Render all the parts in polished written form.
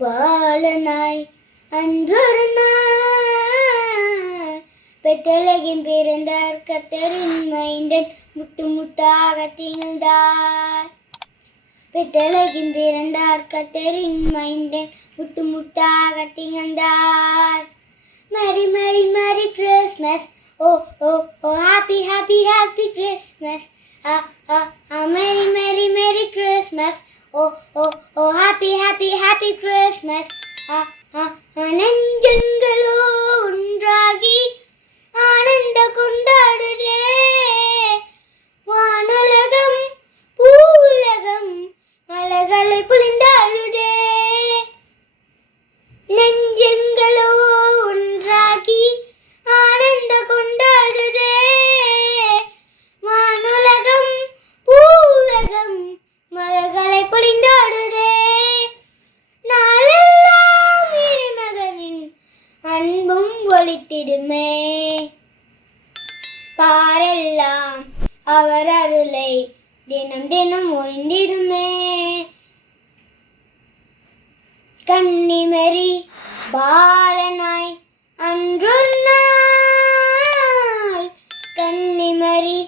பாலனாய் அன்றொரு நாள் பெத்தலகின் பிறந்தார் கர்த்தரின் மைந்தன் முத்து முத்தாக திகழ்ந்தார். பெத்தலகின் பிறந்தார் கர்த்தரின் மைந்தன் முத்து முத்தாக திகழ்ந்தார். Merry Merry Merry Christmas, oh oh oh happy happy happy Christmas, ah ah ah Merry Merry Merry Christmas, oh oh oh happy happy happy Christmas, ah ah நெஞ்சங்களோ ஒன்றாகி ஆனந்த கொண்டாடுதே. வானுலகம் பூலகம் மலர்களை பொழிந்தாடுதே. நெஞ்சங்களோ ஒன்றாகி ஆனந்த கொண்டாடுதே. வானுலகம் பூலகம் மலர்களை பொழிந்தாடுதே. நாளெல்லாம் இறைமகனின் அன்பும் ஒளித்திடுமே. பாரெல்லாம் அவர் அருளை தினம் தினம் ஒளிந்திடுமே. கன்னிமரி பாலனாய் அன்றொரு நாள், கன்னிமரி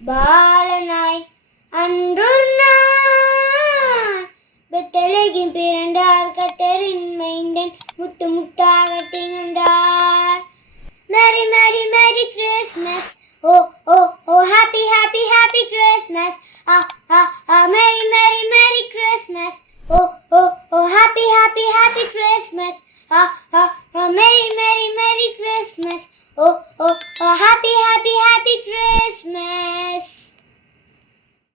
பாலனாய் அன்றொரு நாள் பெத்தலகின் பிறந்தார் கர்த்தரின் மைந்தன் முத்து முத்தாக திகழ்ந்தார்.